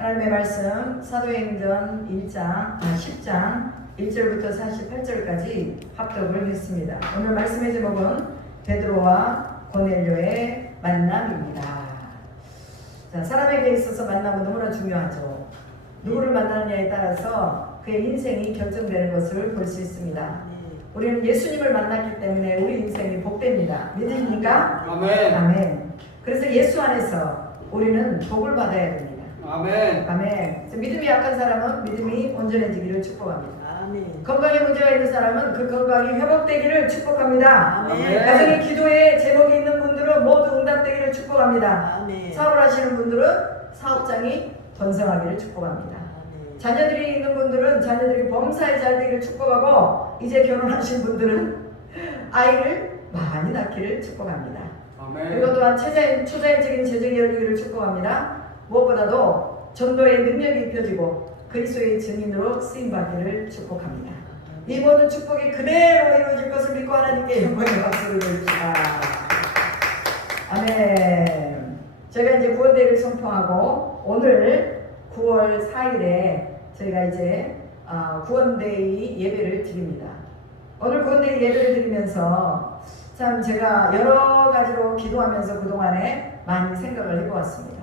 하나님의 말씀 사도행전 10장 1절부터 48절까지 합독을 했습니다. 오늘 말씀의 제목은 베드로와 고넬료의 만남입니다. 자, 사람에게 있어서 만남은 너무나 중요하죠. 누구를 만나느냐에 따라서 그의 인생이 결정되는 것을 볼 수 있습니다. 우리는 예수님을 만났기 때문에 우리 인생이 복됩니다. 믿으십니까? 아멘. 아멘. 그래서 예수 안에서 우리는 복을 받아야 됩니다. 아멘. 아멘. 믿음이 약한 사람은 믿음이 온전해지기를 축복합니다. 아멘. 건강에 문제가 있는 사람은 그 건강이 회복되기를 축복합니다. 아멘. 가정의 기도에 제목이 있는 분들은 모두 응답되기를 축복합니다. 아멘. 사업을 하시는 분들은 사업장이 번성하기를 축복합니다. 아멘. 자녀들이 있는 분들은 자녀들이 범사에 잘 되기를 축복하고, 이제 결혼하신 분들은 아이를 많이 낳기를 축복합니다. 아멘. 그리고 또한 초자연적인 재정이 열리기를 축복합니다. 무엇보다도 전도의 능력이 입혀지고 그리스도의 증인으로 쓰임받기를 축복합니다. 이 모든 축복이 그대로 이루어질 것을 믿고 하나님께 영광의 박수를 드립시다. 아멘. 저희가 이제 구원데이를 선포하고, 오늘 9월 4일에 저희가 이제 구원데이 예배를 드립니다. 오늘 구원데이 예배를 드리면서 참 제가 여러 가지로 기도하면서 그동안에 많이 생각을 해보았습니다.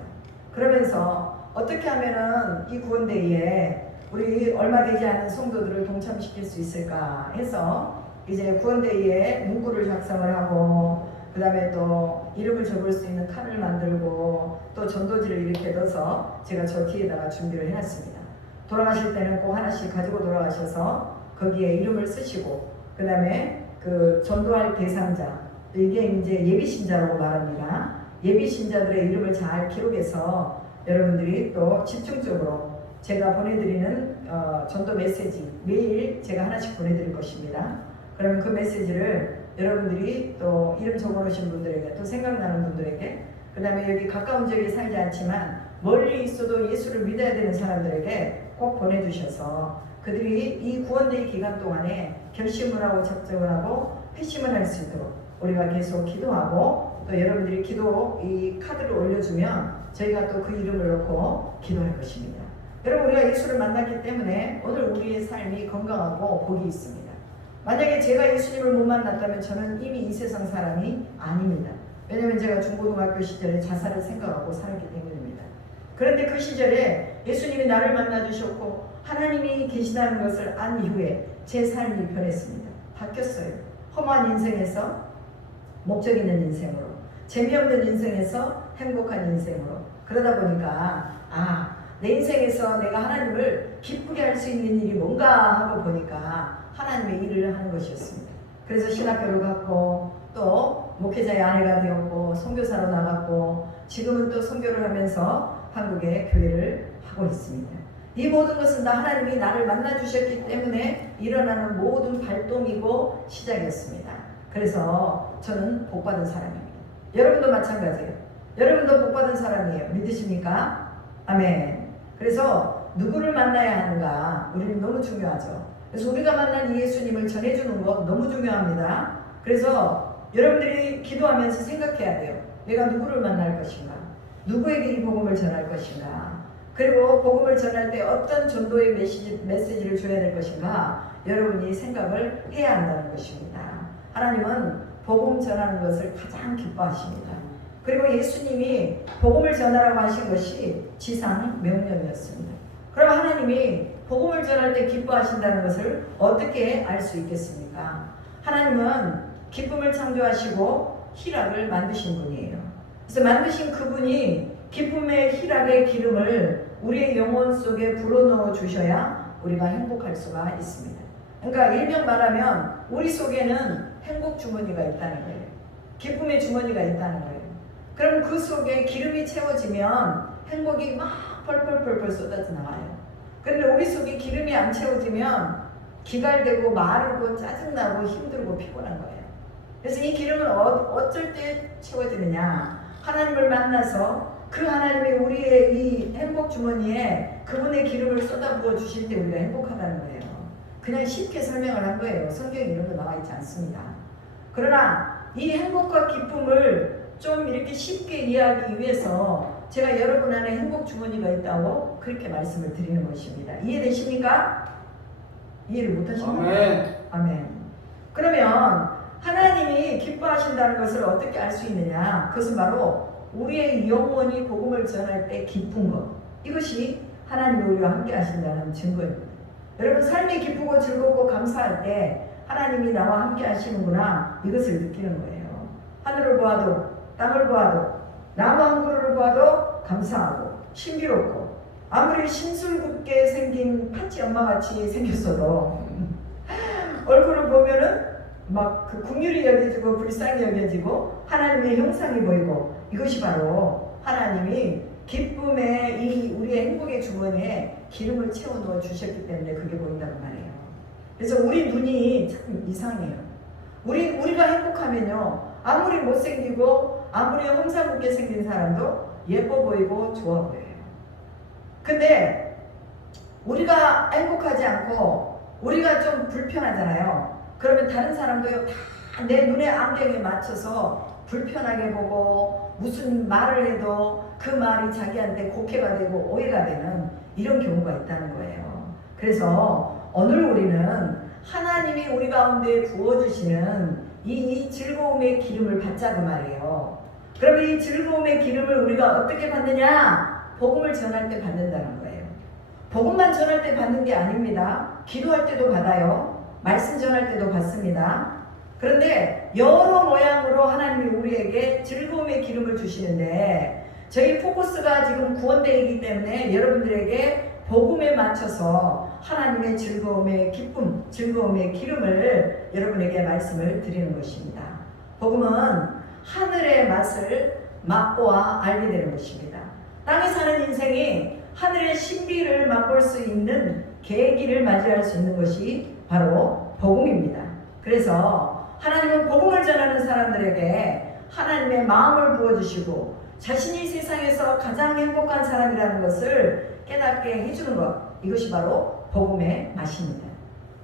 그러면서 어떻게 하면은 이 구원데이에 우리 얼마 되지 않은 성도들을 동참시킬 수 있을까 해서 이제 구원데이에 문구를 작성을 하고, 그 다음에 또 이름을 적을 수 있는 칸을 만들고, 또 전도지를 이렇게 넣어서 제가 저 뒤에다가 준비를 해놨습니다. 돌아가실 때는 꼭 하나씩 가지고 돌아가셔서 거기에 이름을 쓰시고, 그 다음에 그 전도할 대상자, 이게 이제 예비신자라고 말합니다. 예비신자들의 이름을 잘 기록해서 여러분들이 또 집중적으로 제가 보내드리는 전도 메시지 매일 제가 하나씩 보내드릴 것입니다. 그러면 그 메시지를 여러분들이 또 이름 적어놓으신 분들에게, 또 생각나는 분들에게, 그 다음에 여기 가까운 지역에 살지 않지만 멀리 있어도 예수를 믿어야 되는 사람들에게 꼭 보내주셔서 그들이 이 구원데이 기간 동안에 결심을 하고 작정을 하고 회심을 할 수 있도록 우리가 계속 기도하고, 또 여러분들이 기도 이 카드를 올려주면 저희가 또 그 이름을 넣고 기도할 것입니다. 여러분, 우리가 예수를 만났기 때문에 오늘 우리의 삶이 건강하고 복이 있습니다. 만약에 제가 예수님을 못 만났다면 저는 이미 이 세상 사람이 아닙니다. 왜냐하면 제가 중고등학교 시절에 자살을 생각하고 살았기 때문입니다. 그런데 그 시절에 예수님이 나를 만나주셨고 하나님이 계시다는 것을 안 이후에 제 삶이 변했습니다. 바뀌었어요. 허무한 인생에서 목적 있는 인생으로, 재미없는 인생에서 행복한 인생으로. 그러다 보니까 내 인생에서 내가 하나님을 기쁘게 할 수 있는 일이 뭔가 하고 보니까 하나님의 일을 하는 것이었습니다. 그래서 신학교를 갔고, 또 목회자의 아내가 되었고, 선교사로 나갔고, 지금은 또 선교를 하면서 한국의 교회를 하고 있습니다. 이 모든 것은 다 하나님이 나를 만나주셨기 때문에 일어나는 모든 발동이고 시작이었습니다. 그래서 저는 복받은 사람입니다. 여러분도 마찬가지예요. 여러분도 복받은 사람이에요. 믿으십니까? 아멘. 그래서 누구를 만나야 하는가, 우리는 너무 중요하죠. 그래서 우리가 만난 이 예수님을 전해주는 것 너무 중요합니다. 그래서 여러분들이 기도하면서 생각해야 돼요. 내가 누구를 만날 것인가, 누구에게 이 복음을 전할 것인가, 그리고 복음을 전할 때 어떤 전도의 메시지를 줘야 될 것인가, 여러분이 생각을 해야 한다는 것입니다. 하나님은 복음 전하는 것을 가장 기뻐하십니다. 그리고 예수님이 복음을 전하라고 하신 것이 지상 명령이었습니다. 그럼 하나님이 복음을 전할 때 기뻐하신다는 것을 어떻게 알 수 있겠습니까? 하나님은 기쁨을 창조하시고 희락을 만드신 분이에요. 그래서 만드신 그분이 기쁨의 희락의 기름을 우리의 영혼 속에 불어넣어 주셔야 우리가 행복할 수가 있습니다. 그러니까 일명 말하면 우리 속에는 행복 주머니가 있다는 거예요. 기쁨의 주머니가 있다는 거예요. 그럼 그 속에 기름이 채워지면 행복이 막 펄펄펄펄 쏟아져 나와요. 그런데 우리 속에 기름이 안 채워지면 기갈되고 마르고 짜증나고 힘들고 피곤한 거예요. 그래서 이 기름은 어쩔 때 채워지느냐, 하나님을 만나서 그 하나님이 우리의 이 행복 주머니에 그분의 기름을 쏟아부어 주실 때 우리가 행복하다는 거예요. 그냥 쉽게 설명을 한 거예요. 성경에 이런 거 나와 있지 않습니다. 그러나 이 행복과 기쁨을 좀 이렇게 쉽게 이해하기 위해서 제가 여러분 안에 행복 주머니가 있다고 그렇게 말씀을 드리는 것입니다. 이해되십니까? 이해를 못하십니까? 아멘. 아멘. 그러면 하나님이 기뻐하신다는 것을 어떻게 알 수 있느냐? 그것은 바로 우리의 영혼이 복음을 전할 때 기쁜 것. 이것이 하나님이 우리와 함께 하신다는 증거입니다. 여러분 삶이 기쁘고 즐겁고 감사할 때 하나님이 나와 함께 하시는구나, 이것을 느끼는 거예요. 하늘을 보아도 땅을 보아도 나무 한 그루를 보아도 감사하고 신비롭고, 아무리 심술궂게 생긴 팥쥐 엄마같이 생겼어도 얼굴을 보면은 막 그 긍휼이 여겨지고 불쌍히 여겨지고 하나님의 형상이 보이고, 이것이 바로 하나님이 기쁨의 이 우리의 행복의 주머니에 기름을 채워 넣어 주셨기 때문에 그게 보인다고 말해요. 그래서 우리 눈이 참 이상해요. 우리가 행복하면요, 아무리 못생기고 아무리 험상궂게 생긴 사람도 예뻐 보이고 좋아 보여요. 근데 우리가 행복하지 않고 우리가 좀 불편하잖아요. 그러면 다른 사람도요, 다 내 눈의 안경에 맞춰서 불편하게 보고 무슨 말을 해도 그 말이 자기한테 곡해가 되고 오해가 되는 이런 경우가 있다는 거예요. 그래서 오늘 우리는 하나님이 우리 가운데 부어주시는 이 즐거움의 기름을 받자고 말이에요. 그럼 이 즐거움의 기름을 우리가 어떻게 받느냐? 복음을 전할 때 받는다는 거예요. 복음만 전할 때 받는 게 아닙니다. 기도할 때도 받아요. 말씀 전할 때도 받습니다. 그런데 여러 모양으로 하나님이 우리에게 즐거움의 기름을 주시는데, 저희 포커스가 지금 구원대이기 때문에 여러분들에게 복음에 맞춰서 하나님의 즐거움의 기쁨, 즐거움의 기름을 여러분에게 말씀을 드리는 것입니다. 복음은 하늘의 맛을 맛보아 알게 되는 것입니다. 땅에 사는 인생이 하늘의 신비를 맛볼 수 있는 계기를 맞이할 수 있는 것이 바로 복음입니다. 그래서 하나님은 복음을 전하는 사람들에게 하나님의 마음을 부어주시고 자신이 세상에서 가장 행복한 사람이라는 것을 깨닫게 해주는 것, 이것이 바로 복음의 맛입니다.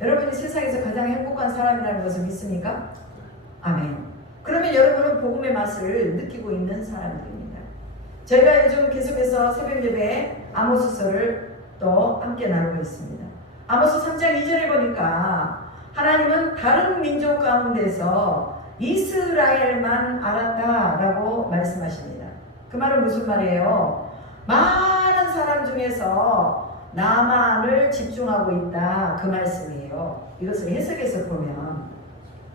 여러분이 세상에서 가장 행복한 사람이라는 것을 믿습니까? 아멘. 그러면 여러분은 복음의 맛을 느끼고 있는 사람들입니다. 저희가 요즘 계속해서 새벽예배에 아모스서를 또 함께 나누고 있습니다. 아모스 3장 2절에 보니까 하나님은 다른 민족 가운데서 이스라엘만 알았다라고 말씀하십니다. 그 말은 무슨 말이에요? 많은 사람 중에서 나만을 집중하고 있다, 그 말씀이에요. 이것을 해석해서 보면,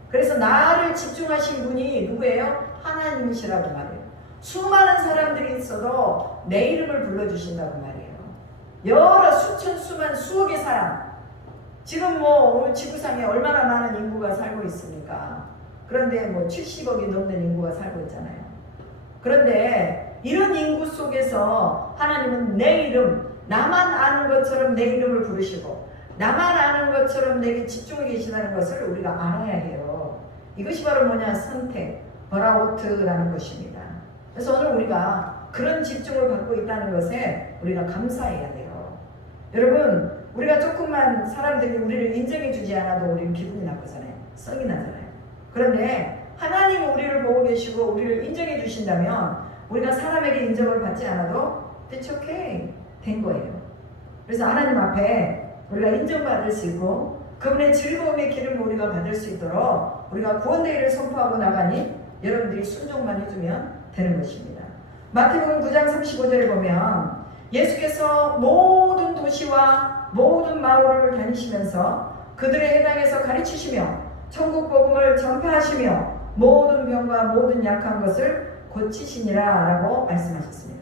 그래서 나를 집중하신 분이 누구예요? 하나님이시라고 말해요. 수많은 사람들이 있어도 내 이름을 불러주신다고 말이에요. 여러 수천 수만 수억의 사람, 지금 오늘 지구상에 얼마나 많은 인구가 살고 있습니까? 그런데 70억이 넘는 인구가 살고 있잖아요. 그런데 이런 인구 속에서 하나님은 내 이름, 나만 아는 것처럼 내 이름을 부르시고 나만 아는 것처럼 내게 집중해 계시다는 것을 우리가 알아야 해요. 이것이 바로 뭐냐? 선택, 버라우트라는 것입니다. 그래서 오늘 우리가 그런 집중을 받고 있다는 것에 우리가 감사해야 돼요. 여러분, 우리가 조금만 사람들이 우리를 인정해 주지 않아도 우리는 기분이 나쁘잖아요. 썩이 나잖아요. 그런데 하나님이 우리를 보고 계시고 우리를 인정해 주신다면 우리가 사람에게 인정을 받지 않아도 It's okay, 된 거예요. 그래서 하나님 앞에 우리가 인정받을 수 있고 그분의 즐거움의 기름을 우리가 받을 수 있도록 우리가 구원대회를 선포하고 나가니 여러분들이 순종만 해주면 되는 것입니다. 마태복음 9장 35절에 보면 예수께서 모든 도시와 모든 마을을 다니시면서 그들의 해당에서 가르치시며 천국 복음을 전파하시며 모든 병과 모든 약한 것을 고치시니라 라고 말씀하셨습니다.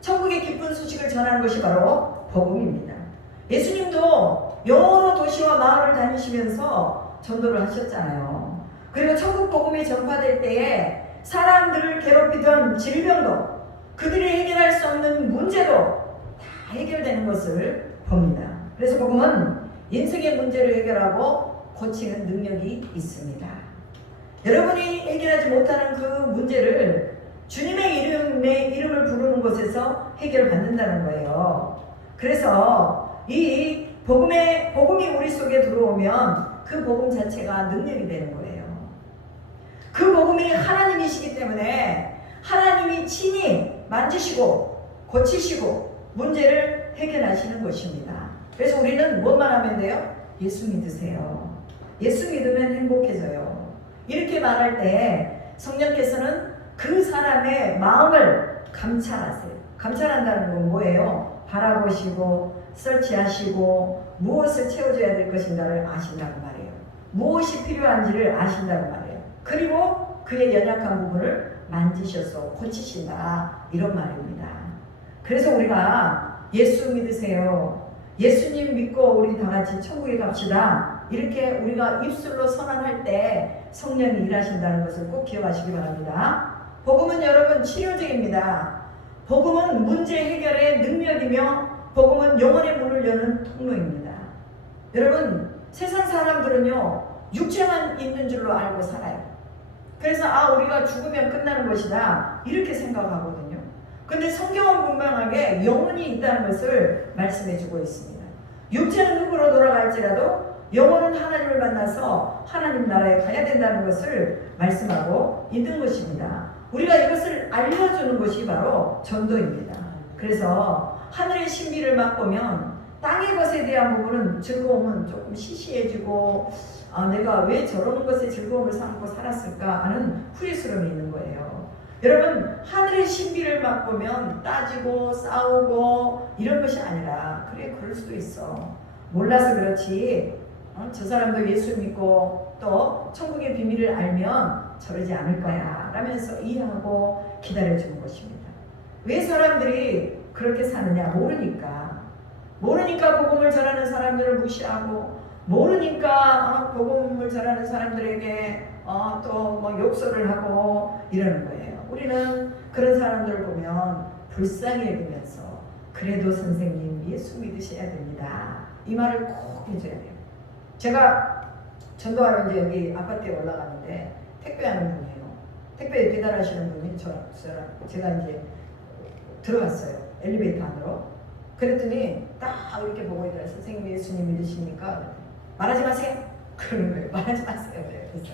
천국의 기쁜 소식을 전하는 것이 바로 복음입니다. 예수님도 여러 도시와 마을을 다니시면서 전도를 하셨잖아요. 그리고 천국 복음이 전파될 때에 사람들을 괴롭히던 질병도 그들이 해결할 수 없는 문제도 다 해결되는 것을 봅니다. 그래서 복음은 인생의 문제를 해결하고 고치는 능력이 있습니다. 여러분이 해결하지 못하는 그 문제를 주님의 이름을 부르는 곳에서 해결을 받는다는 거예요. 그래서 이 복음이 우리 속에 들어오면 그 복음 자체가 능력이 되는 거예요. 그 복음이 하나님이시기 때문에 하나님이 친히 만지시고 고치시고 문제를 해결하시는 것입니다. 그래서 우리는 뭐만 하면 돼요? 예수 믿으세요. 예수 믿으면 행복해져요. 이렇게 말할 때 성령께서는 그 사람의 마음을 감찰하세요. 감찰한다는 건 뭐예요? 바라보시고 서치하시고 무엇을 채워줘야 될 것인가를 아신다고 말해요. 무엇이 필요한지를 아신다고 말해요. 그리고 그의 연약한 부분을 만지셔서 고치신다, 이런 말입니다. 그래서 우리가 예수 믿으세요, 예수님 믿고 우리 다 같이 천국에 갑시다, 이렇게 우리가 입술로 선언할 때 성령이 일하신다는 것을 꼭 기억하시기 바랍니다. 복음은 여러분 치료적입니다. 복음은 문제 해결의 능력이며 복음은 영혼의 문을 여는 통로입니다. 여러분, 세상 사람들은요 육체만 있는 줄로 알고 살아요. 그래서 우리가 죽으면 끝나는 것이다, 이렇게 생각하거든요. 근데 성경은 분명하게 영혼이 있다는 것을 말씀해 주고 있습니다. 육체는 흙으로 돌아갈지라도 영혼은 하나님을 만나서 하나님 나라에 가야 된다는 것을 말씀하고 있는 것입니다. 우리가 이것을 알려주는 것이 바로 전도입니다. 그래서 하늘의 신비를 맛보면 땅의 것에 대한 부분은 즐거움은 조금 시시해지고 내가 왜 저런 것에 즐거움을 삼고 살았을까 하는 후회스러움이 있는 거예요. 여러분, 하늘의 신비를 맛보면 따지고 싸우고 이런 것이 아니라, 그래 그럴 수도 있어, 몰라서 그렇지, 저 사람도 예수 믿고 또 천국의 비밀을 알면 저러지 않을 거야 라면서 이해하고 기다려주는 것입니다. 왜 사람들이 그렇게 사느냐? 모르니까 복음을 전하는 사람들을 무시하고, 모르니까 복음을 전하는 사람들에게 또 뭐 욕설을 하고 이러는 거예요. 우리는 그런 사람들을 보면 불쌍히 여기면서 그래도 선생님 예수 믿으셔야 됩니다, 이 말을 꼭 해줘야 돼요. 제가 전도하러 이제 여기 아파트에 올라가는데 택배하는 분이에요. 택배 배달하시는 분이 제가 이제 들어갔어요, 엘리베이터 안으로. 그랬더니 딱 이렇게 보고 있더라고요. 선생님 예수님 믿으십니까? 말하지 마세요. 그러는 거예요. 말하지 마세요. 그래서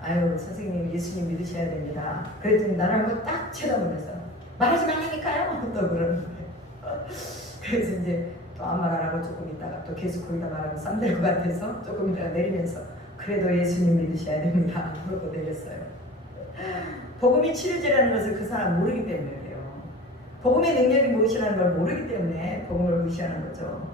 아유 선생님 예수님 믿으셔야 됩니다. 그랬더니 나를 한번 딱 쳐다보면서 말하지 말라니까요. 또 그러는 거예요. 그래서 이제 또 아무 말 안 하고 조금 있다가 또 계속 거기다 말하면 쌈될 것 같아서 조금 있다가 내리면서 그래도 예수님 믿으셔야 됩니다, 그러고 내렸어요. 복음이 치료제라는 것을 그 사람 모르기 때문에 그래요. 복음의 능력이 무엇이라는 걸 모르기 때문에 복음을 무시하는 거죠.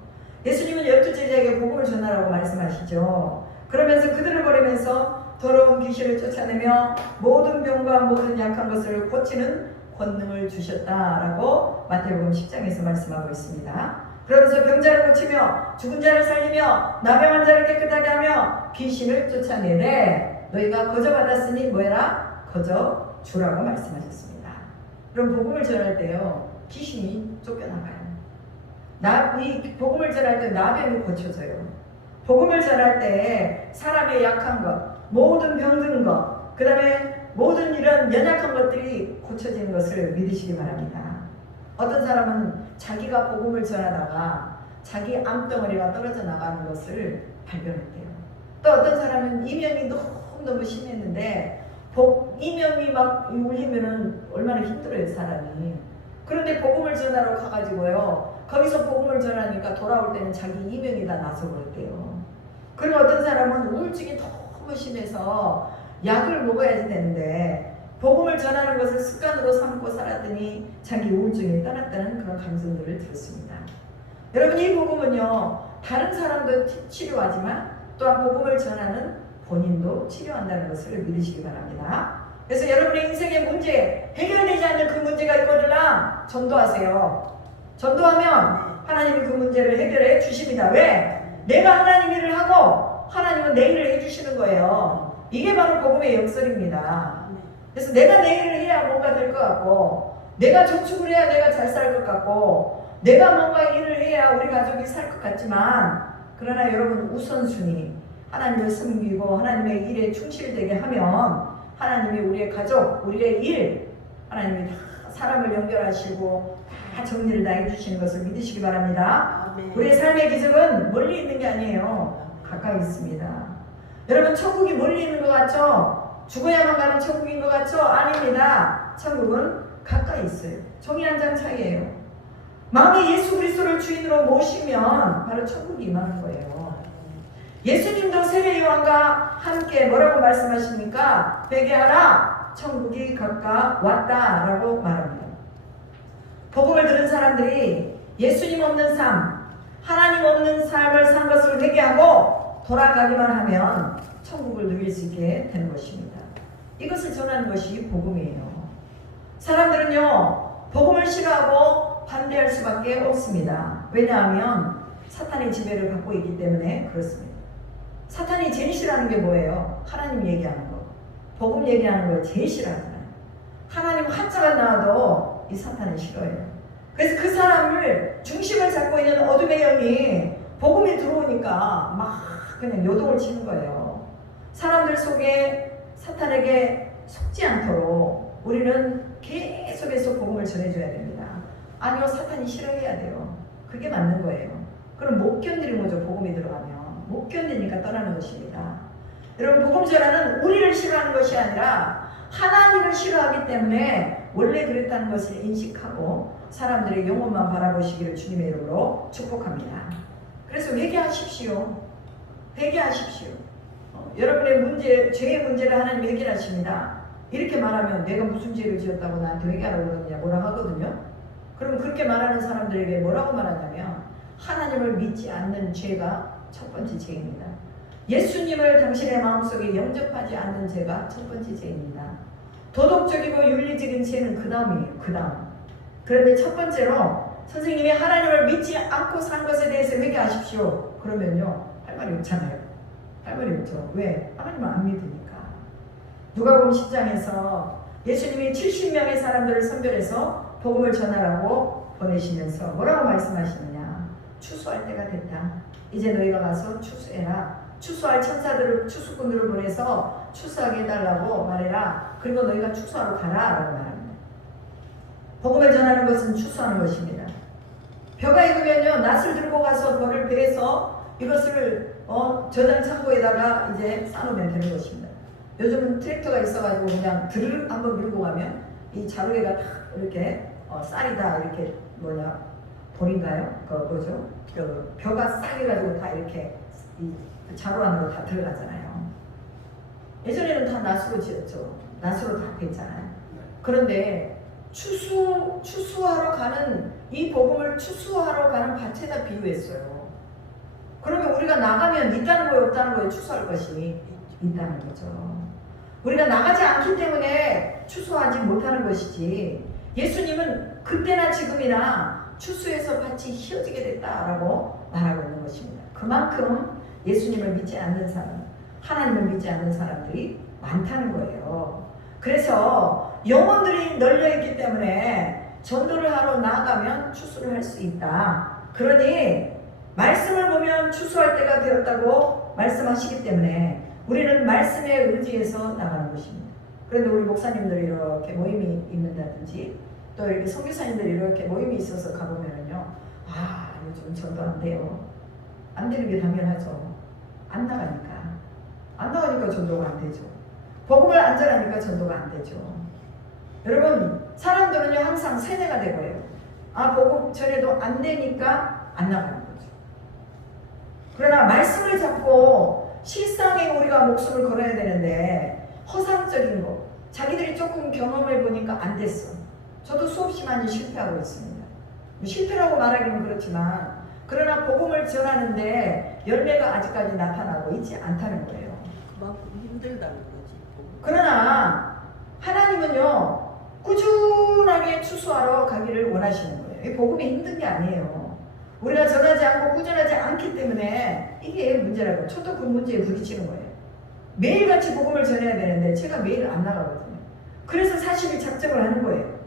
예수님은 12제자에게 복음을 전하라고 말씀하시죠. 그러면서 그들을 버리면서 더러운 귀신을 쫓아내며 모든 병과 모든 약한 것을 고치는 권능을 주셨다라고 마태복음 10장에서 말씀하고 있습니다. 그러면서 병자를 고치며 죽은 자를 살리며 나병한 자를 깨끗하게 하며 귀신을 쫓아내래 너희가 거저 받았으니 뭐해라? 거저 주라고 말씀하셨습니다. 그럼 복음을 전할 때요 귀신이 쫓겨나가요. 이 복음을 전할 때 나병이 고쳐져요. 복음을 전할 때 사람의 약한 것, 모든 병든 것, 그 다음에 모든 이런 연약한 것들이 고쳐지는 것을 믿으시기 바랍니다. 어떤 사람은 자기가 복음을 전하다가 자기 암덩어리가 떨어져 나가는 것을 발견했대요. 또 어떤 사람은 이명이 너무 심했는데 이명이 막 울리면은 얼마나 힘들어요 사람이. 그런데 복음을 전하러 가가지고요 거기서 복음을 전하니까 돌아올 때는 자기 이명이 다 나서 그랬대요. 그리고 어떤 사람은 우울증이 너무 심해서 약을 먹어야지 되는데 복음을 전하는 것을 습관으로 삼고 살았더니 자기 우울증이 떠났다는 그런 감정들을 들었습니다. 여러분, 이 복음은요 다른 사람도 치료하지만 또한 복음을 전하는 본인도 치료한다는 것을 믿으시기 바랍니다. 그래서 여러분의 인생의 문제, 해결되지 않는 그 문제가 있거든요. 전도하세요. 전도하면 하나님이 그 문제를 해결해 주십니다. 왜? 내가 하나님 일을 하고 하나님은 내 일을 해주시는 거예요. 이게 바로 복음의 역설입니다. 그래서 내가 내 일을 해야 뭔가 될 것 같고, 내가 저축을 해야 내가 잘 살 것 같고, 내가 뭔가 일을 해야 우리 가족이 살 것 같지만, 그러나 여러분 우선순위 하나님을 섬기고 하나님의 일에 충실되게 하면 하나님이 우리의 가족, 우리의 일, 하나님이 다 사람을 연결하시고 다 정리를 다 해주시는 것을 믿으시기 바랍니다. 아멘. 우리의 삶의 기적은 멀리 있는 게 아니에요. 가까이 있습니다. 여러분, 천국이 멀리 있는 것 같죠? 죽어야만 가는 천국인 것 같죠? 아닙니다. 천국은 가까이 있어요. 종이 한 장 차이예요. 마음에 예수 그리스도를 주인으로 모시면 바로 천국이 임하는 거예요. 예수님도 세례 요한과 함께 뭐라고 말씀하십니까? 회개하라, 천국이 가까웠다라고 말합니다. 복음을 들은 사람들이 예수님 없는 삶, 하나님 없는 삶을 산 것을 회개하고 돌아가기만 하면 천국을 누릴 수 있게 되는 것입니다. 이것을 전하는 것이 복음이에요. 사람들은요, 복음을 싫어하고 반대할 수밖에 없습니다. 왜냐하면 사탄의 지배를 받고 있기 때문에 그렇습니다. 사탄이 제일 싫어하는 게 뭐예요? 하나님 얘기하는 거, 복음 얘기하는 걸 제일 싫어하잖아요. 하나님 한자가 나와도 이 사탄이 싫어해요. 그래서 그 사람을 중심을 잡고 있는 어둠의 영이 복음이 들어오니까 막 그냥 요동을 치는 거예요. 사람들 속에 사탄에게 속지 않도록 우리는 계속해서 복음을 전해줘야 됩니다. 아니요, 사탄이 싫어해야 돼요. 그게 맞는 거예요. 그럼 못 견디는 거죠. 복음이 들어가면 못 견디니까 떠나는 것입니다. 여러분, 복음 전하는 우리를 싫어하는 것이 아니라 하나님을 싫어하기 때문에 원래 그랬다는 것을 인식하고 사람들의 영혼만 바라보시기를 주님의 이름으로 축복합니다. 그래서 회개하십시오. 회개하십시오. 여러분의 문제, 죄의 문제를 하나님이 해결하십니다. 이렇게 말하면 내가 무슨 죄를 지었다고 나한테 회개하라고 그러느냐 뭐라 하거든요. 그럼 그렇게 말하는 사람들에게 뭐라고 말하냐면 하나님을 믿지 않는 죄가 첫 번째 죄입니다. 예수님을 당신의 마음속에 영접하지 않는 죄가 첫 번째 죄입니다. 도덕적이고 윤리적인 죄는 그 다음이에요. 그 다음. 그런데 첫 번째로 선생님이 하나님을 믿지 않고 산 것에 대해서 회개하십시오. 그러면요, 할 말이 없잖아요. 할 말이 없죠. 왜? 하나님을 안 믿으니까. 누가복음 10장에서 예수님이 70명의 사람들을 선별해서 복음을 전하라고 보내시면서 뭐라고 말씀하시느냐? 추수할 때가 됐다. 이제 너희가 가서 추수해라. 추수할 천사들을, 추수꾼들을 보내서 추수하게 해달라고 말해라. 그리고 너희가 추수하러 가라 라고 말합니다. 복음을 전하는 것은 추수하는 것입니다. 벼가 익으면요, 낫을 들고 가서 벼를 베서 이것을 저장 창고에다가 이제 싸놓으면 되는 것입니다. 요즘은 트랙터가 있어가지고 그냥 드르륵 한번 밀고 가면 이 자루에가 다 이렇게 쌀이 다 이렇게 볼인가요? 뭐죠? 벼가 싹해가지고 다 이렇게 이 자루 안으로 다 들어가잖아요. 예전에는 다 낫으로 지었죠. 낫으로 다 했잖아요. 그런데 추수하러 가는 이 복음을 추수하러 가는 밭에다 비유했어요. 그러면 우리가 나가면 있다는 거예요, 없다는 거예요? 추수할 것이 있다는 거죠. 우리가 나가지 않기 때문에 추수하지 못하는 것이지, 예수님은 그때나 지금이나 추수해서 밭이 휘어지게 됐다라고 말하고 있는 것입니다. 그만큼 예수님을 믿지 않는 사람, 하나님을 믿지 않는 사람들이 많다는 거예요. 그래서 영혼들이 널려있기 때문에 전도를 하러 나아가면 추수를 할 수 있다. 그러니 말씀을 보면 추수할 때가 되었다고 말씀하시기 때문에 우리는 말씀에 의지해서 나가는 것입니다. 그런데 우리 목사님들이 이렇게 모임이 있는다든지 또 이렇게 선교사님들이 이렇게 모임이 있어서 가보면요, 아, 요즘 전도 안 돼요. 안 되는 게 당연하죠. 안 나가니까 전도가 안 되죠. 복음을 안 전하니까 전도가 안 되죠. 여러분, 사람들은요 항상 세뇌가 되고요. 아, 복음 전해도 안 되니까 안 나가는 거죠. 그러나 말씀을 잡고 실상에 우리가 목숨을 걸어야 되는데 허상적인 거, 자기들이 조금 경험해 보니까 안 됐어. 저도 수없이 많이 실패하고 있습니다. 실패라고 말하기는 그렇지만, 그러나 복음을 전하는데 열매가 아직까지 나타나고 있지 않다는 거예요. 그만큼 힘들다는 거지. 그러나 하나님은요 꾸준하게 추수하러 가기를 원하시는 거예요. 이 복음이 힘든 게 아니에요. 우리가 전하지 않고 꾸준하지 않기 때문에 이게 문제라고. 저도 그 문제에 부딪히는 거예요. 매일같이 복음을 전해야 되는데 제가 매일 안 나가거든요. 그래서 사실이 작정을 하는 거예요.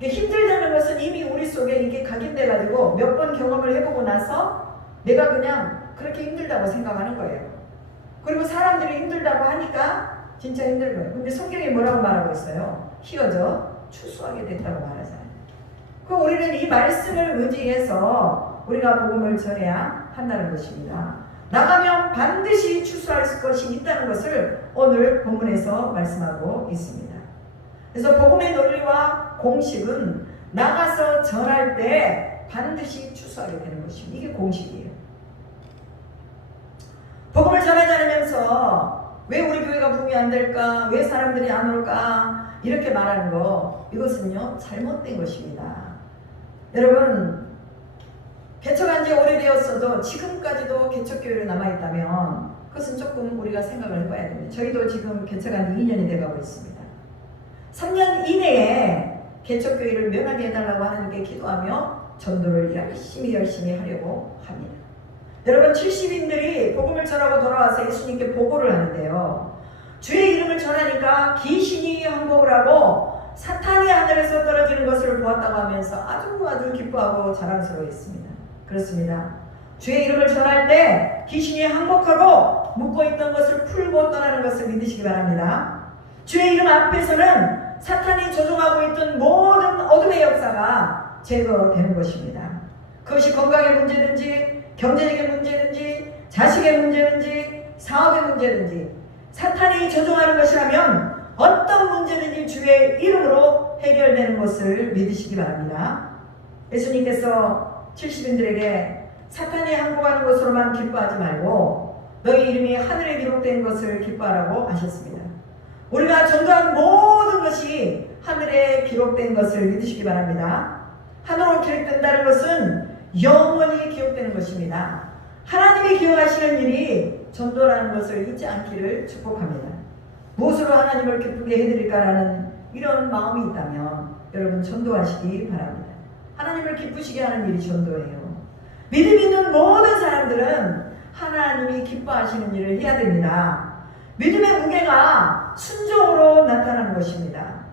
힘들다는 것은 이미 우리 속에 이게 각인돼가지고 몇 번 경험을 해보고 나서 내가 그냥 그렇게 힘들다고 생각하는 거예요. 그리고 사람들이 힘들다고 하니까 진짜 힘든 거예요. 근데 성경이 뭐라고 말하고 있어요? 휘어져 추수하게 됐다고 말하잖아요. 그럼 우리는 이 말씀을 의지해서 우리가 복음을 전해야 한다는 것입니다. 나가면 반드시 추수할 것이 있다는 것을 오늘 본문에서 말씀하고 있습니다. 그래서 복음의 논리와 공식은 나가서 전할 때 반드시 추수하게 되는 것입니다. 이게 공식이에요. 복음을 전하지 않으면서 왜 우리 교회가 부흥이 안 될까? 왜 사람들이 안 올까? 이렇게 말하는 거, 이것은요 잘못된 것입니다. 여러분, 개척한 지 오래되었어도 지금까지도 개척교회로 남아있다면 그것은 조금 우리가 생각을 해봐야 됩니다. 저희도 지금 개척한 지 2년이 돼가고 있습니다. 3년 이내에 개척교회를 면하게 해달라고 하나님께 기도하며 전도를 열심히 하려고 합니다. 여러분, 70인들이 복음을 전하고 돌아와서 예수님께 보고를 하는데요, 주의 이름을 전하니까 귀신이 항복을 하고 사탄이 하늘에서 떨어지는 것을 보았다고 하면서 아주 기뻐하고 자랑스러워했습니다. 그렇습니다. 주의 이름을 전할 때 귀신이 항복하고 묶어있던 것을 풀고 떠나는 것을 믿으시기 바랍니다. 주의 이름 앞에서는 사탄이 조종하고 있던 모든 어둠의 역사가 제거되는 것입니다. 그것이 건강의 문제든지 경제적인 문제든지 자식의 문제든지 사업의 문제든지 사탄이 조종하는 것이라면 어떤 문제든지 주의 이름으로 해결되는 것을 믿으시기 바랍니다. 예수님께서 70인들에게 사탄이 항복하는 것으로만 기뻐하지 말고 너희 이름이 하늘에 기록된 것을 기뻐하라고 하셨습니다. 우리가 전도한 모든 것이 하늘에 기록된 것을 믿으시기 바랍니다. 하늘로 기록된다는 것은 영원히 기억되는 것입니다. 하나님이 기억하시는 일이 전도라는 것을 잊지 않기를 축복합니다. 무엇으로 하나님을 기쁘게 해드릴까라는 이런 마음이 있다면 여러분 전도하시기 바랍니다. 하나님을 기쁘시게 하는 일이 전도예요. 믿음 있는 모든 사람들은 하나님이 기뻐하시는 일을 해야 됩니다. 믿음의 무게가 순종으로 나타나는 것입니다.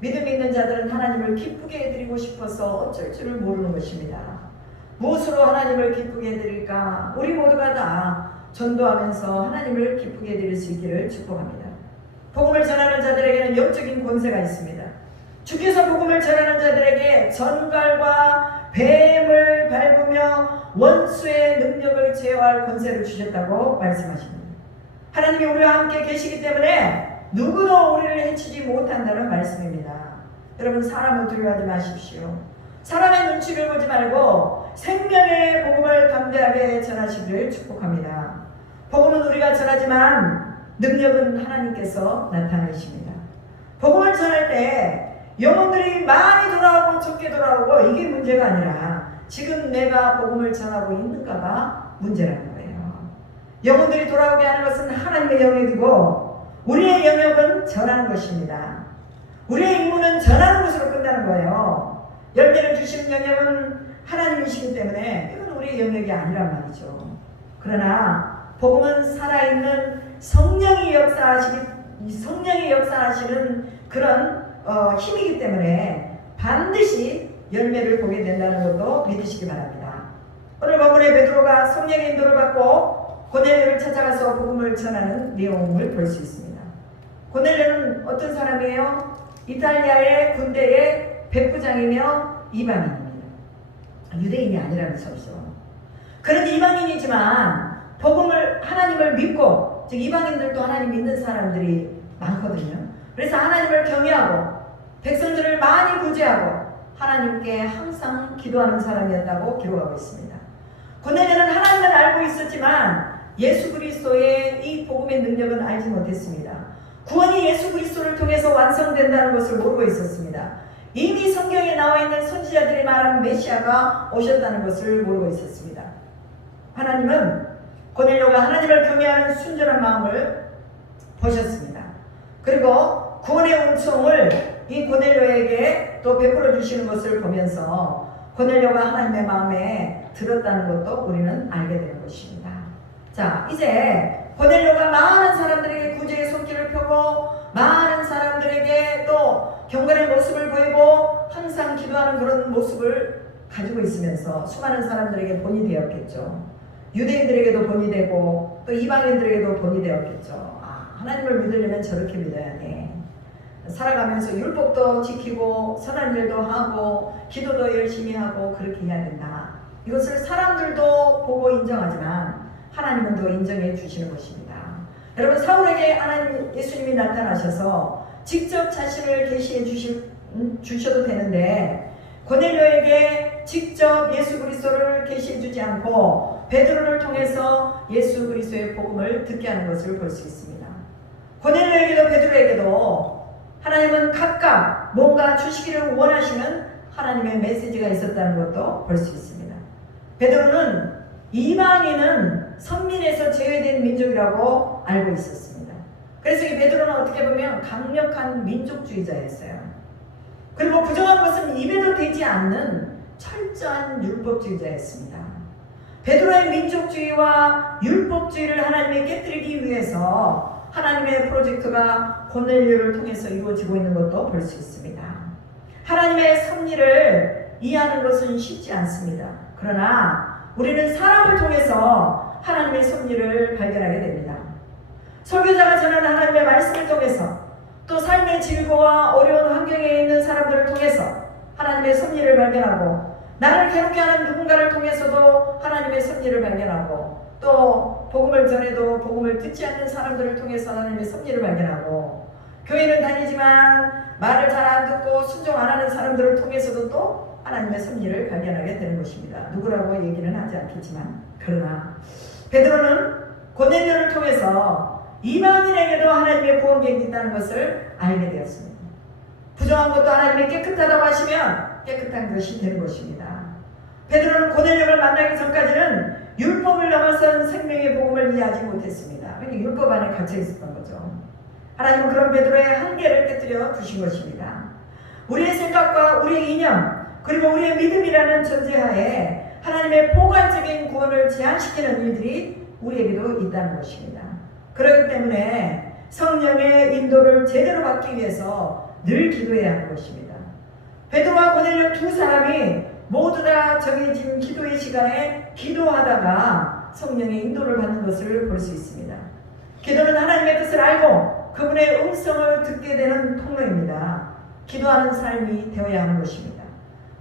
믿음 있는 자들은 하나님을 기쁘게 해드리고 싶어서 어쩔 줄을 모르는 것입니다. 무엇으로 하나님을 기쁘게 해드릴까? 우리 모두가 다 전도하면서 하나님을 기쁘게 해드릴 수 있기를 축복합니다. 복음을 전하는 자들에게는 영적인 권세가 있습니다. 주께서 복음을 전하는 자들에게 전갈과 뱀을 밟으며 원수의 능력을 제어할 권세를 주셨다고 말씀하십니다. 하나님이 우리와 함께 계시기 때문에 누구도 우리를 해치지 못한다는 말씀입니다. 여러분, 사람을 두려워하지 마십시오. 사람의 눈치를 보지 말고 생명의 복음을 담대하게 전하시기를 축복합니다. 복음은 우리가 전하지만 능력은 하나님께서 나타내십니다. 복음을 전할 때 영혼들이 많이 돌아오고 적게 돌아오고 이게 문제가 아니라 지금 내가 복음을 전하고 있는가가 문제라는 거예요. 영혼들이 돌아오게 하는 것은 하나님의 영역이고 우리의 영역은 전하는 것입니다. 우리의 임무는 전하는 것으로 끝나는 거예요. 열매를 주시는 영역은 하나님이시기 때문에 이건 우리의 영역이 아니란 말이죠. 그러나 복음은 살아있는 성령이 역사하시는 그런 힘이기 때문에 반드시 열매를 보게 된다는 것도 믿으시기 바랍니다. 오늘 본문에 베드로가 성령의 인도를 받고 고넬료를 찾아가서 복음을 전하는 내용을 볼 수 있습니다. 고넬료는 어떤 사람이에요? 이탈리아의 군대의 백부장이며 이방인입니다. 유대인이 아니라면서죠. 그런 이방인이지만 복음을 하나님을 믿고, 즉 이방인들도 하나님 믿는 사람들이 많거든요. 그래서 하나님을 경외하고 백성들을 많이 구제하고 하나님께 항상 기도하는 사람이었다고 기록하고 있습니다. 고넬료는 하나님을 알고 있었지만 예수 그리스도의 이 복음의 능력은 알지 못했습니다. 구원이 예수 그리스도를 통해서 완성된다는 것을 모르고 있었습니다. 이미 성경에 나와 있는 선지자들이 말한 메시아가 오셨다는 것을 모르고 있었습니다. 하나님은 고넬료가 하나님을 경외하는 순전한 마음을 보셨습니다. 그리고 구원의 은총을 이 고넬료에게 또 베풀어 주시는 것을 보면서 고넬료가 하나님의 마음에 들었다는 것도 우리는 알게 되는 것입니다. 자, 이제 고넬료가 많은 사람들에게 구제의 손길을 펴고 많은 사람들에게 또 경건의 모습을 보이고 항상 기도하는 그런 모습을 가지고 있으면서 수많은 사람들에게 본이 되었겠죠. 유대인들에게도 본이 되고 또 이방인들에게도 본이 되었겠죠. 하나님을 믿으려면 저렇게 믿어야 돼. 살아가면서 율법도 지키고 선한 일도 하고 기도도 열심히 하고 그렇게 해야 된다. 이것을 사람들도 보고 인정하지만 하나님은 더 인정해 주시는 것입니다. 여러분, 사울에게 하나님 예수님이 나타나셔서 직접 자신을 계시해 주신 주셔도 되는데 고넬료에게 직접 예수 그리스도를 계시해 주지 않고 베드로를 통해서 예수 그리스도의 복음을 듣게 하는 것을 볼 수 있습니다. 고넬료에게도 베드로에게도 하나님은 각각 뭔가 주시기를 원하시는 하나님의 메시지가 있었다는 것도 볼 수 있습니다. 베드로는 이방인은 선민에서 제외된 민족이라고 알고 있었습니다. 그래서 이 베드로는 어떻게 보면 강력한 민족주의자였어요. 그리고 부정한 것은 입에도 되지 않는 철저한 율법주의자였습니다. 베드로의 민족주의와 율법주의를 하나님이 깨뜨리기 위해서 하나님의 프로젝트가 고넬료를 통해서 이루어지고 있는 것도 볼 수 있습니다. 하나님의 섭리를 이해하는 것은 쉽지 않습니다. 그러나 우리는 사람을 통해서 하나님의 섭리를 발견하게 됩니다. 설교자가 전하는 하나님의 말씀을 통해서 또 삶의 질고와 어려운 환경에 있는 사람들을 통해서 하나님의 섭리를 발견하고 나를 괴롭게 하는 누군가를 통해서도 하나님의 섭리를 발견하고 또 복음을 전해도 복음을 듣지 않는 사람들을 통해서 하나님의 섭리를 발견하고 교회는 다니지만 말을 잘 안 듣고 순종 안 하는 사람들을 통해서도 또 하나님의 섭리를 발견하게 되는 것입니다. 누구라고 얘기는 하지 않겠지만 그러나 베드로는 고넬료를 통해서 이방인에게도 하나님의 구원 계획이 있다는 것을 알게 되었습니다. 부정한 것도 하나님이 깨끗하다고 하시면 깨끗한 것이 되는 것입니다. 베드로는 고넬료를 만나기 전까지는 율법을 넘어선 생명의 복음을 이해하지 못했습니다. 그러니까 율법 안에 갇혀 있었던 거죠. 하나님은 그런 베드로의 한계를 깨뜨려 두신 것입니다. 우리의 생각과 우리의 이념 그리고 우리의 믿음이라는 전제하에 하나님의 포괄적인 구원을 제한시키는 일들이 우리에게도 있다는 것입니다. 그렇기 때문에 성령의 인도를 제대로 받기 위해서 늘 기도해야 하는 것입니다. 베드로와 고넬료 두 사람이 모두 다 정해진 기도의 시간에 기도하다가 성령의 인도를 받는 것을 볼 수 있습니다. 기도는 하나님의 뜻을 알고 그분의 음성을 듣게 되는 통로입니다. 기도하는 삶이 되어야 하는 것입니다.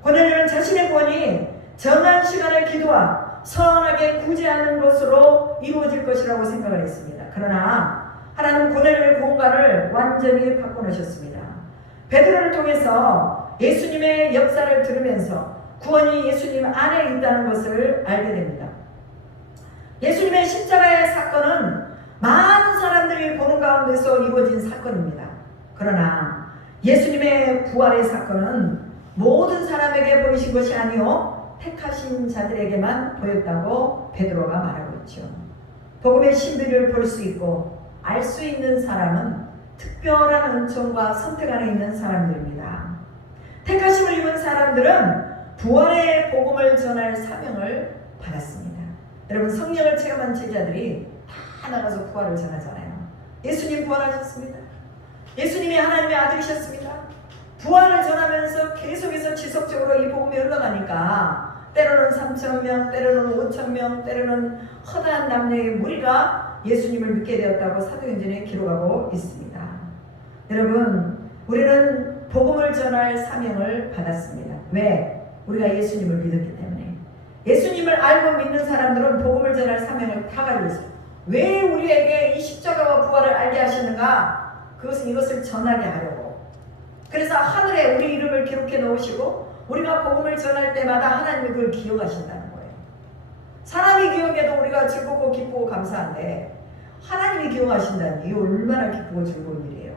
고넬료는 자신의 구원이 정한 시간의 기도와 선하게 구제하는 것으로 이루어질 것이라고 생각을 했습니다. 그러나 하나님은 고넬료의 구원관을 완전히 바꿔놓으셨습니다. 베드로를 통해서 예수님의 역사를 들으면서 구원이 예수님 안에 있다는 것을 알게 됩니다. 예수님의 십자가의 사건은 많은 사람들이 보는 가운데서 이루어진 사건입니다. 그러나 예수님의 부활의 사건은 모든 사람에게 보이신 것이 아니요 택하신 자들에게만 보였다고 베드로가 말하고 있죠. 복음의 신비를 볼 수 있고 알 수 있는 사람은 특별한 은총과 선택 안에 있는 사람들입니다. 택하심을 입은 사람들은 부활의 복음을 전할 사명을 받았습니다. 여러분 성령을 체험한 제자들이 다 나가서 부활을 전하잖아요. 예수님 부활하셨습니다. 예수님이 하나님의 아들이셨습니다. 부활을 전하면서 계속해서 지속적으로 이 복음이 흘러가니까 때로는 3,000명, 때로는 5,000명, 때로는 허다한 남녀의 무리가 예수님을 믿게 되었다고 사도행전에 기록하고 있습니다. 여러분 우리는 복음을 전할 사명을 받았습니다. 왜? 우리가 예수님을 믿었기 때문에. 예수님을 알고 믿는 사람들은 복음을 전할 사명을 다 가지고 있어요. 왜 우리에게 이 십자가와 부활을 알게 하시는가? 그것은 이것을 전하게 하려고. 그래서 하늘에 우리 이름을 기록해 놓으시고 우리가 복음을 전할 때마다 하나님이 그걸 기억하신다는 거예요. 사람이 기억해도 우리가 즐겁고 기쁘고 감사한데 하나님이 기억하신다니 이게 얼마나 기쁘고 즐거운 일이에요.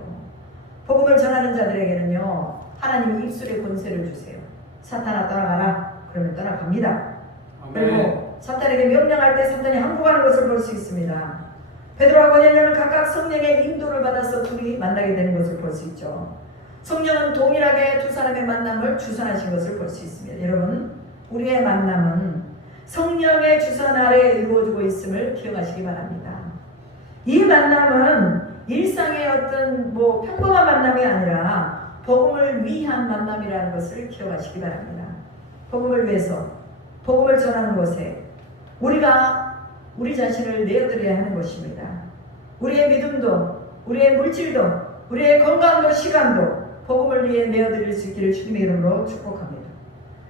복음을 전하는 자들에게는요 하나님이 입술에 권세를 주세요. 사탄아 떠나가라. 그러면 떠나갑니다. 그리고 사탄에게 명령할 때 사탄이 항복하는 것을 볼 수 있습니다. 베드로와 고넬료는 각각 성령의 인도를 받아서 둘이 만나게 되는 것을 볼 수 있죠. 성령은 동일하게 두 사람의 만남을 주선하신 것을 볼 수 있습니다. 여러분 우리의 만남은 성령의 주선 아래 이루어지고 있음을 기억하시기 바랍니다. 이 만남은 일상의 어떤 평범한 만남이 아니라 복음을 위한 만남이라는 것을 기억하시기 바랍니다. 복음을 위해서 복음을 전하는 곳에 우리가 우리 자신을 내어드려야 하는 것입니다. 우리의 믿음도 우리의 물질도 우리의 건강도 시간도 복음을 위해 내어드릴 수 있기를 주님의 이름으로 축복합니다.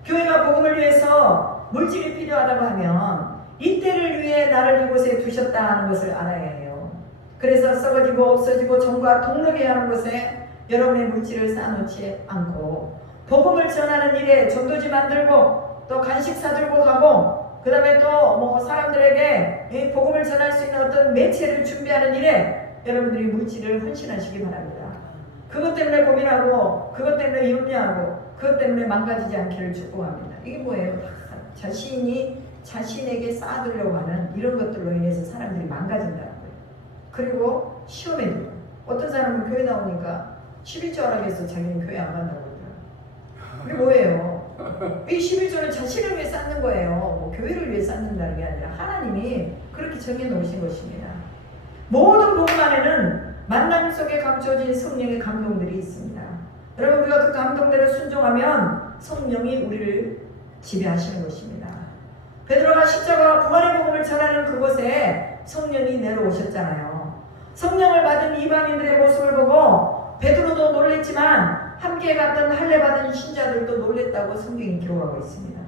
교회가 복음을 위해서 물질이 필요하다고 하면 이때를 위해 나를 이곳에 두셨다 하는 것을 알아야 해요. 그래서 썩어지고 없어지고 종과 동력해야 하는 것에 여러분의 물질을 쌓아놓지 않고 복음을 전하는 일에 전도지 만들고 또 간식 사들고 가고 그 다음에 또 뭐 사람들에게 이 복음을 전할 수 있는 어떤 매체를 준비하는 일에 여러분들이 물질을 헌신하시기 바랍니다. 그것 때문에 고민하고 그것 때문에 염려하고 그것 때문에 망가지지 않기를 축복합니다. 이게 뭐예요? 자신이 자신에게 쌓아두려고 하는 이런 것들로 인해서 사람들이 망가진다는 거예요. 그리고 시험에 들어요. 어떤 사람은 교회 나오니까 11조 하라고 해서 자기는 교회 안 간다고 그러더라고요. 이게 뭐예요? 이 11조는 자신을 위해 쌓는 거예요. 뭐 교회를 위해 쌓는다는 게 아니라 하나님이 그렇게 정해놓으신 것입니다. 모든 복음 안에는 만남 속에 감춰진 성령의 감동들이 있습니다. 여러분, 우리가 그 감동대로 순종하면 성령이 우리를 지배하시는 것입니다. 베드로가 십자가와 부활의 복음을 전하는 그곳에 성령이 내려오셨잖아요. 성령을 받은 이방인들의 모습을 보고 베드로도 놀랬지만 함께 갔던 할례 받은 신자들도 놀랬다고 성경이 기록하고 있습니다.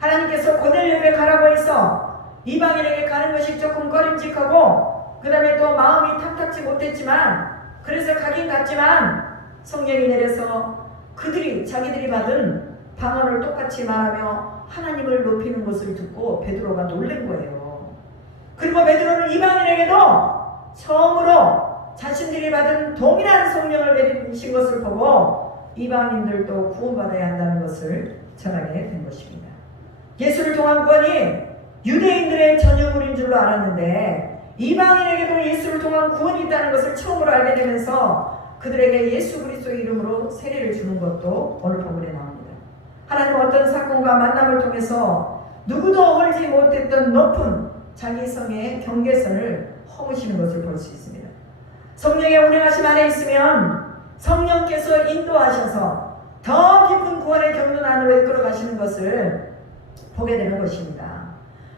하나님께서 고넬료에게 가라고 해서 이방인에게 가는 것이 조금 꺼림직하고 그 다음에 또 마음이 탐탁지 못했지만 그래서 가긴 갔지만 성령이 내려서 자기들이 받은 방언을 똑같이 말하며 하나님을 높이는 것을 듣고 베드로가 놀란 거예요. 그리고 베드로는 이방인에게도 처음으로 자신들이 받은 동일한 성령을 내리신 것을 보고 이방인들도 구원받아야 한다는 것을 전하게 된 것입니다. 예수를 통한 구원이 유대인들의 전유물인 줄로 알았는데 이방인에게도 예수를 통한 구원이 있다는 것을 처음으로 알게 되면서 그들에게 예수 그리스도의 이름으로 세례를 주는 것도 오늘 본문에 나옵니다. 하나님은 어떤 사건과 만남을 통해서 누구도 헐지 못했던 높은 자기 성의 경계선을 허무시는 것을 볼 수 있습니다. 성령의 운행하심 안에 있으면 성령께서 인도하셔서 더 깊은 구원의 경륜 안으로 이끌어가시는 것을 보게 되는 것입니다.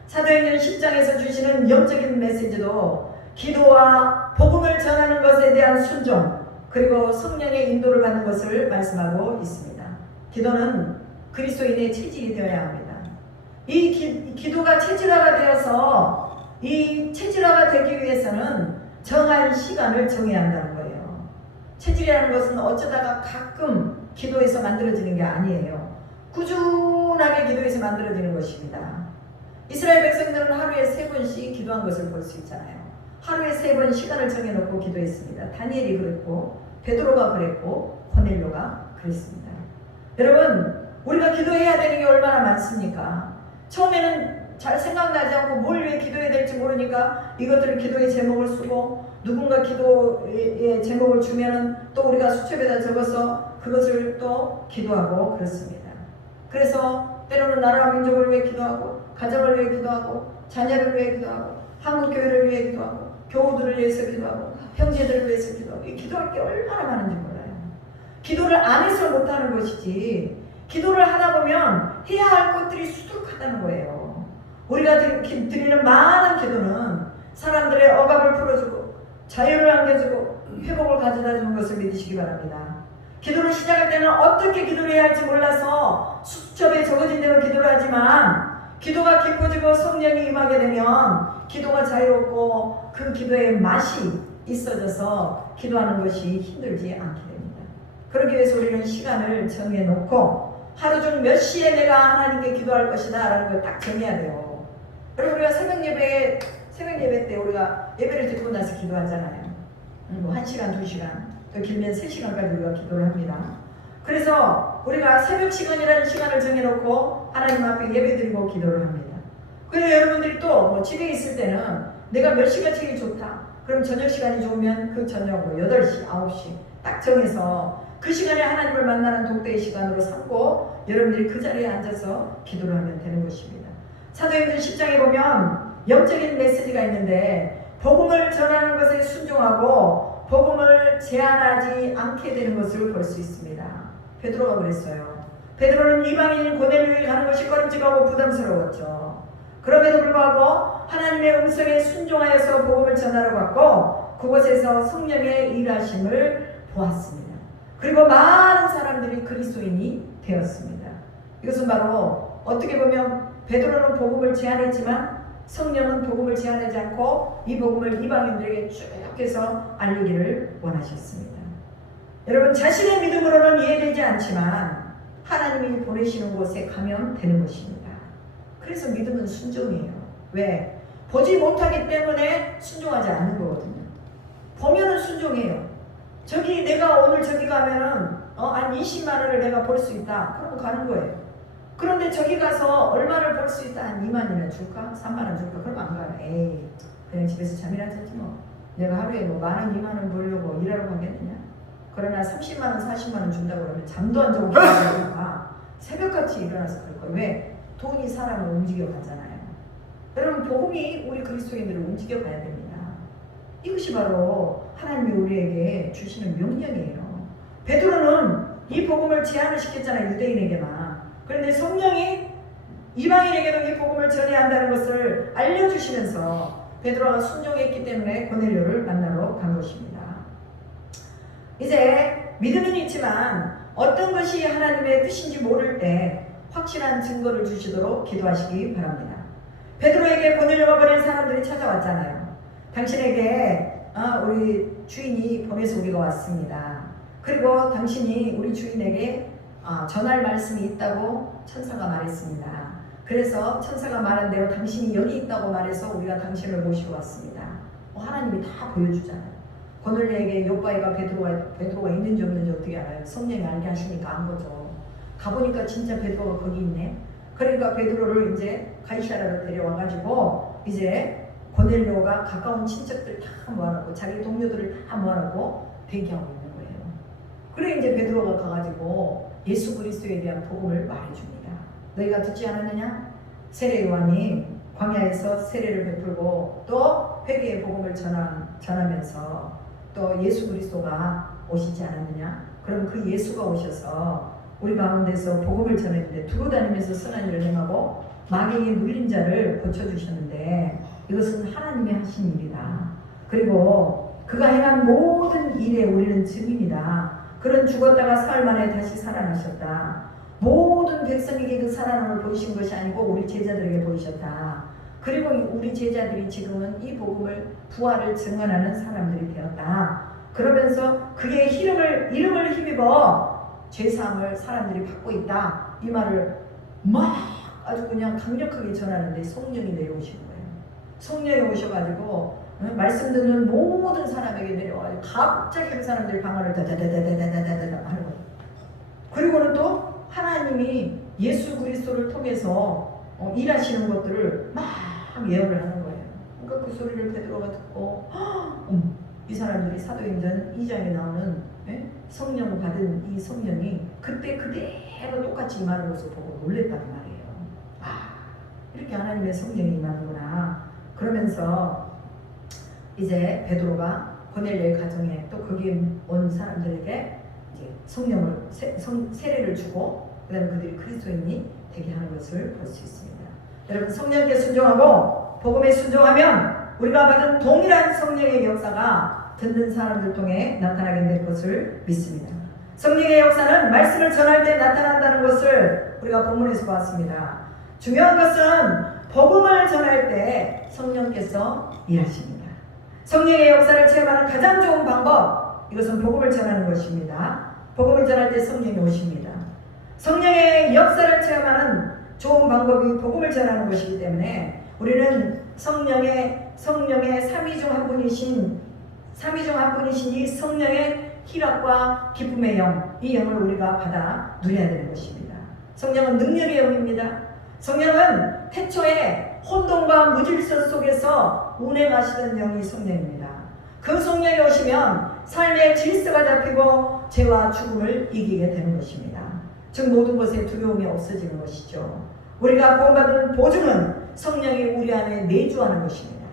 사도행전 10장에서 주시는 영적인 메시지도 기도와 복음을 전하는 것에 대한 순종 그리고 성령의 인도를 받는 것을 말씀하고 있습니다. 기도는 그리스도인의 체질이 되어야 합니다. 이 기도가 체질화가 되어서 이 체질화가 되기 위해서는 정한 시간을 정해야 한다는 거예요. 체질이라는 것은 어쩌다가 가끔 기도에서 만들어지는 게 아니에요. 꾸준하게 기도에서 만들어지는 것입니다. 이스라엘 백성들은 하루에 3번씩 기도한 것을 볼 수 있잖아요. 하루에 3번 시간을 정해놓고 기도했습니다. 다니엘이 그랬고 베드로가 그랬고 고넬료가 그랬습니다. 여러분, 우리가 기도해야 되는 게 얼마나 많습니까? 처음에는 잘 생각나지 않고 뭘 왜 기도해야 될지 모르니까 이것들을 기도의 제목을 쓰고 누군가 기도의 제목을 주면은 또 우리가 수첩에다 적어서 그것을 또 기도하고 그렇습니다. 그래서 때로는 나라와 민족을 위해 기도하고 가정을 위해 기도하고 자녀를 위해 기도하고 한국교회를 위해 기도하고 교우들을 위해서 기도하고 형제들을 위해서 기도하고 이 기도할 게 얼마나 많은지 몰라요. 기도를 안 해서 못하는 것이지 기도를 하다 보면 해야 할 것들이 수두룩하다는 거예요. 우리가 드리는 많은 기도는 사람들의 억압을 풀어주고 자유를 안겨주고 회복을 가져다 주는 것을 믿으시기 바랍니다. 기도를 시작할 때는 어떻게 기도를 해야 할지 몰라서 수첩에 적어진 대로 기도를 하지만 기도가 깊어지고 성령이 임하게 되면 기도가 자유롭고 그 기도의 맛이 있어져서 기도하는 것이 힘들지 않게 됩니다. 그러기 위해서 우리는 시간을 정해놓고 하루 중 몇 시에 내가 하나님께 기도할 것이다 라는 걸 딱 정해야 돼요. 여러분, 우리가 새벽 예배 때 우리가 예배를 드리고 나서 기도하잖아요. 뭐 1시간, 2시간, 더 길면 3시간까지 우리가 기도를 합니다. 그래서 우리가 새벽 시간이라는 시간을 정해놓고 하나님 앞에 예배드리고 기도를 합니다. 그래서 여러분들이 또 뭐 집에 있을 때는 내가 몇 시가 제일 좋다. 그럼 저녁 시간이 좋으면 그 저녁 뭐 8시, 9시 딱 정해서 그 시간에 하나님을 만나는 독대의 시간으로 삼고 여러분들이 그 자리에 앉아서 기도를 하면 되는 것입니다. 사도행전 10장에 보면 영적인 메시지가 있는데 복음을 전하는 것에 순종하고 복음을 제한하지 않게 되는 것을 볼 수 있습니다. 베드로가 그랬어요. 베드로는 이방인인 고넬료에 가는 것이 꺼림직하고 부담스러웠죠. 그럼에도 불구하고 하나님의 음성에 순종하여서 복음을 전하러 갔고 그곳에서 성령의 일하심을 보았습니다. 그리고 많은 사람들이 그리스도인이 되었습니다. 이것은 바로 어떻게 보면 베드로는 복음을 제안했지만 성령은 복음을 제안하지 않고 이 복음을 이방인들에게 쭉 해서 알리기를 원하셨습니다. 여러분 자신의 믿음으로는 이해되지 않지만 하나님이 보내시는 곳에 가면 되는 것입니다. 그래서 믿음은 순종이에요. 왜? 보지 못하기 때문에 순종하지 않는 거거든요. 보면은 순종해요. 저기 내가 오늘 저기 가면은 한 20만 원을 내가 벌 수 있다. 그러면 가는 거예요. 그런데 저기 가서 얼마를 벌 수 있다. 한 2만 원이나 줄까? 3만 원 줄까? 그러면 안 가요. 에이, 그냥 집에서 잠이나 자지 뭐. 내가 하루에 뭐 1만 원, 2만 원 벌려고 일하러 가겠느냐? 그러나 30만 원, 40만 원 준다고 그러면 잠도 안 자고 기다리니까 새벽같이 일어나서 갈 거예요. 왜? 돈이 사람을 움직여 가잖아요. 여러분 복음이 우리 그리스도인들을 움직여 가야 됩니다. 이것이 바로 하나님이 우리에게 주시는 명령이에요. 베드로는 이 복음을 제안을 시켰잖아요. 유대인에게만. 그런데 성령이 이방인에게도 이 복음을 전해야 한다는 것을 알려주시면서 베드로가 순종했기 때문에 고넬료를 만나러 간 것입니다. 이제 믿음은 있지만 어떤 것이 하나님의 뜻인지 모를 때 확실한 증거를 주시도록 기도하시기 바랍니다. 베드로에게 고넬료가 보낸 사람들이 찾아왔잖아요. 당신에게 우리 주인이 보내서 우리가 왔습니다. 그리고 당신이 우리 주인에게 전할 말씀이 있다고 천사가 말했습니다. 그래서 천사가 말한 대로 당신이 여기 있다고 말해서 우리가 당신을 모시고 왔습니다. 하나님이 다 보여주잖아요. 고넬료에게 요바이가 베드로가 있는지 없는지 어떻게 알아요? 성령이 알게 하시니까 안 거죠. 가보니까 진짜 베드로가 거기 있네. 그러니까 베드로를 이제 가이사랴로 데려와가지고 이제 고넬료가 가까운 친척들 다 모아놓고 자기 동료들을 다 모아놓고 대기하고 있는 거예요. 그래 이제 베드로가 가가지고 예수 그리스도에 대한 복음을 말해줍니다. 너희가 듣지 않았느냐? 세례 요한이 광야에서 세례를 베풀고 또 회개의 복음을 전하면서 또 예수 그리스도가 오시지 않았느냐? 그럼 그 예수가 오셔서 우리 가운데서 복음을 전했는데 두루 다니면서 선한 일을 행하고 마귀의 눌린 자를 고쳐주셨는데 이것은 하나님이 하신 일이다. 그리고 그가 행한 모든 일에 우리는 증인이다. 그는 죽었다가 사흘 만에 다시 살아나셨다. 모든 백성에게 그 살아남을 보이신 것이 아니고 우리 제자들에게 보이셨다. 그리고 우리 제자들이 지금은 이 복음을 부활을 증언하는 사람들이 되었다. 그러면서 그의 이름을 힘입어 죄사함을 사람들이 받고 있다. 이 말을 막 아주 그냥 강력하게 전하는데 성령이 내려오신 거예요. 성령이 오셔가지고 말씀 듣는 모든 사람에게 내려와가지고 갑자기 그 사람들이 방언을 다다다다다다다다 하는 거예요. 그리고는 또 하나님이 예수 그리스도를 통해서 일하시는 것들을 막 예언을 하는 거예요. 그러니까 그 소리를 베드로가 듣고 이 사람들이 사도행전 2장에 나오는 성령 받은 이 성령이 그때 그대로 똑같이 임하는 것을 보고 놀랬단 말이에요. 이렇게 하나님의 성령이 임하는구나. 그러면서 이제 베드로가 고넬료의 가정에 또 거기에 온 사람들에게 이제 성령을 세례를 주고 그다음에 그들이 그리스도인이 되게 하는 것을 볼 수 있습니다. 여러분 성령께 순종하고 복음에 순종하면 우리가 받은 동일한 성령의 역사가 듣는 사람들 통해 나타나게 될 것을 믿습니다. 성령의 역사는 말씀을 전할 때 나타난다는 것을 우리가 본문에서 보았습니다. 중요한 것은 복음을 전할 때 성령께서 일하십니다. 성령의 역사를 체험하는 가장 좋은 방법, 이것은 복음을 전하는 것입니다. 복음을 전할 때 성령이 오십니다. 성령의 역사를 체험하는 좋은 방법이 복음을 전하는 것이기 때문에 우리는 성령의 삼위 중 한 분이신 이 성령의 희락과 기쁨의 영, 이 영을 우리가 받아 누려야 되는 것입니다. 성령은 능력의 영입니다. 성령은 태초에 혼돈과 무질서 속에서 운행하시던 영이 성령입니다. 그 성령이 오시면 삶의 질서가 잡히고 죄와 죽음을 이기게 되는 것입니다. 즉 모든 것에 두려움이 없어지는 것이죠. 우리가 구원받은 보증은 성령이 우리 안에 내주하는 것입니다.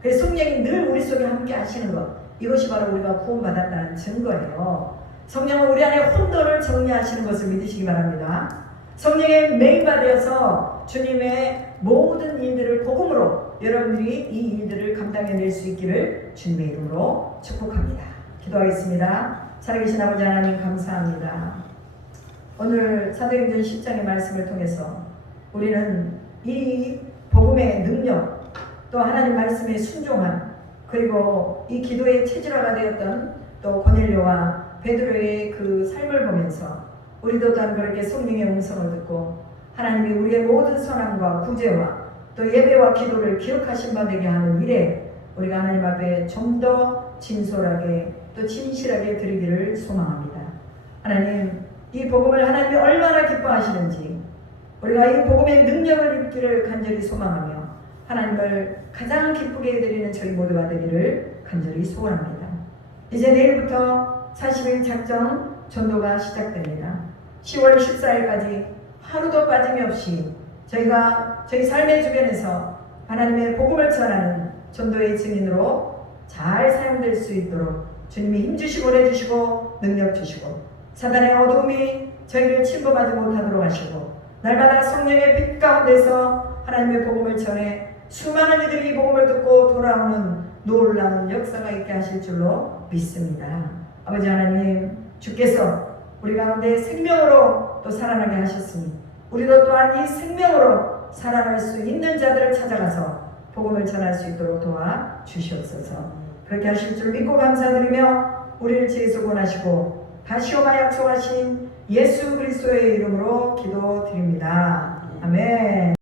그래서 성령이 늘 우리 속에 함께 하시는 것, 이것이 바로 우리가 구원받았다는 증거예요. 성령은 우리 안에 혼돈을 정리하시는 것을 믿으시기 바랍니다. 성령에 매입되어서 주님의 모든 일들을 복음으로 여러분들이 이 일들을 감당해낼 수 있기를 주님의 이름으로 축복합니다. 기도하겠습니다. 살아계신 아버지 하나님 감사합니다. 오늘 사도행전 10장의 말씀을 통해서 우리는 이 복음의 능력, 또 하나님 말씀에 순종한, 그리고 이 기도의 체질화가 되었던 또 고넬료와 베드로의 그 삶을 보면서 우리도 또한 그렇게 성령의 음성을 듣고 하나님이 우리의 모든 선함과 구제와 또 예배와 기도를 기억하신 바 되게 하는 일에 우리가 하나님 앞에 좀 더 진솔하게 또 진실하게 드리기를 소망합니다. 하나님, 이 복음을 하나님이 얼마나 기뻐하시는지 우리가 이 복음의 능력을 입기를 간절히 소망하며 하나님을 가장 기쁘게 해드리는 저희 모두가 되기를 간절히 소원합니다. 이제 내일부터 40일 작정 전도가 시작됩니다. 10월 14일까지 하루도 빠짐없이 저희가 저희 삶의 주변에서 하나님의 복음을 전하는 전도의 증인으로 잘 사용될 수 있도록 주님이 힘주시고 내주시고 능력 주시고 사단의 어두움이 저희를 침범하지 못하도록 하시고 날마다 성령의 빛 가운데서 하나님의 복음을 전해 수많은 이들이 이 복음을 듣고 돌아오는 놀라운 역사가 있게 하실 줄로 믿습니다. 아버지 하나님, 주께서 우리 가운데 생명으로 또 살아나게 하셨으니 우리도 또한 이 생명으로 살아날 수 있는 자들을 찾아가서 복음을 전할 수 있도록 도와주시옵소서. 그렇게 하실 줄 믿고 감사드리며 우리를 지혜서 권하시고 다시 오마 약속하신 예수 그리스도의 이름으로 기도드립니다. 아멘.